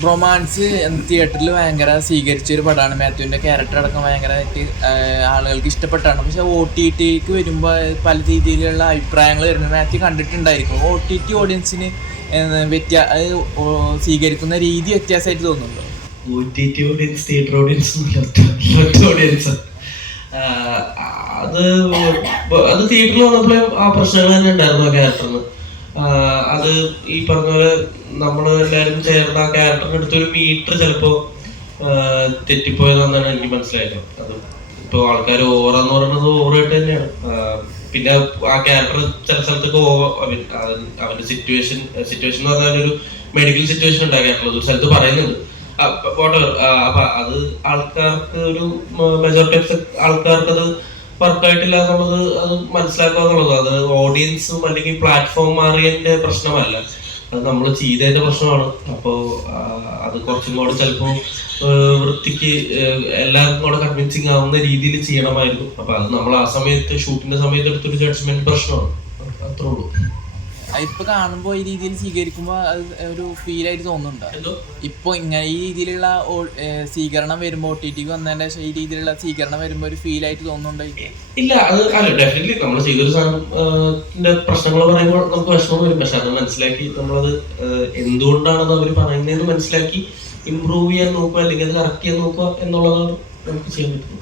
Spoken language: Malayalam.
ബ്രൊമാൻസ് തിയേറ്ററിൽ ഭയങ്കര സ്വീകരിച്ച ഒരു പടമാണ്. മാത്യുവിന്റെ ക്യാരക്ടർ അടക്കം ഭയങ്കരമായിട്ട് ആളുകൾക്ക് ഇഷ്ടപ്പെട്ടാണ്. പക്ഷെ ഒ ടി ടിക്ക് വരുമ്പോൾ പല രീതിയിലുള്ള അഭിപ്രായങ്ങൾ വരുന്നത് മാത്യു കണ്ടിട്ടുണ്ടായിരിക്കും. ഒ ടി ടി ഓഡിയൻസിന് വ്യത്യാ സ്വീകരിക്കുന്ന രീതി വ്യത്യാസമായിട്ട് തോന്നുന്നുണ്ടോ? O T T audience theatre audience audience അത് അത് തിയേറ്ററിൽ വന്നപ്പോൾ ആ പ്രശ്നങ്ങൾ തന്നെ ഉണ്ടായിരുന്നു ആ ക്യാരക്ടറിന് അത് ഈ പറഞ്ഞ പോലെ നമ്മൾ എല്ലാവരും ചേർന്ന ആ ക്യാരക്ടറിന് എടുത്തൊരു മീറ്റർ ചിലപ്പോ തെറ്റിപ്പോയതെന്നാണ് എനിക്ക് മനസ്സിലായത്. അത് ഇപ്പൊ ആൾക്കാർ ഓവറാന്ന് പറയുന്നത് ഓവറായിട്ട് തന്നെയാണ്. പിന്നെ ആ ക്യാരക്ടർ ചില സ്ഥലത്തൊക്കെ ഓവർ അവന്റെ സിറ്റുവേഷൻ സിറ്റുവേഷൻ എന്ന് പറഞ്ഞാൽ ഒരു മെഡിക്കൽ സിറ്റുവേഷൻ ഉണ്ടാക്കിയിട്ടുള്ളത് ഒരു സ്ഥലത്ത് പറയുന്നുണ്ട്. അപ്പൊ അത് ആൾക്കാർക്ക് ഒരു മെജോറിറ്റി ആൾക്കാർക്ക് അത് വർക്കായിട്ടില്ല എന്നുള്ളത് അത് മനസ്സിലാക്കുക എന്നുള്ളത്. അത് ഓഡിയൻസും അല്ലെങ്കിൽ പ്ലാറ്റ്ഫോം മാറിയതിന്റെ പ്രശ്നമല്ല. അത് നമ്മൾ ചെയ്തതിന്റെ പ്രശ്നമാണ്. അപ്പോൾ അത് കുറച്ചും കൂടെ ചിലപ്പോൾ വൃത്തിക്ക് എല്ലാവർക്കും കൂടെ കൺവിൻസിങ് ആവുന്ന രീതിയിൽ ചെയ്യണമായിരുന്നു. അപ്പൊ അത് നമ്മൾ ആ സമയത്ത് ഷൂട്ടിന്റെ സമയത്ത് എടുത്തൊരു ജഡ്ജ്മെന്റ് പ്രശ്നമാണ്. അത്രേ ഉള്ളൂ. ഇപ്പൊ കാണുമ്പോ ഈ രീതിയിൽ സ്വീകരിക്കുമ്പോ അത് ഒരു ഫീൽ ആയിട്ട് തോന്നുന്നുണ്ടോ? ഇപ്പൊ ഇങ്ങനെ ഈ രീതിയിലുള്ള സ്വീകരണം വരുമ്പോ ഒ ടി ടിക്ക് വന്നതിന്റെ ശേഷം ഈ രീതിയിലുള്ള സ്വീകരണം വരുമ്പോ ഒരു ഫീൽ ആയിട്ട് തോന്നുന്നുണ്ടോ ഇല്ല അത് അല്ല ഡെഫിനറ്റ്ലി നമ്മൾ സ്വീകരിച്ച പ്രശ്നങ്ങൾ പറയുമ്പോൾ നമുക്ക് വിഷമം വരും. പക്ഷെ അത് മനസ്സിലാക്കി നമ്മളത് എന്തുകൊണ്ടാണ് എന്തുകൊണ്ടാണത് അവർ പറയുന്നതെന്ന് മനസ്സിലാക്കി ഇമ്പ്രൂവ് ചെയ്യാൻ നോക്കുക അല്ലെങ്കിൽ അത് കറക്റ്റ് ചെയ്യാൻ നോക്കുക എന്നുള്ളതാണ് നമുക്ക് ചെയ്യാൻ പറ്റുന്നത്.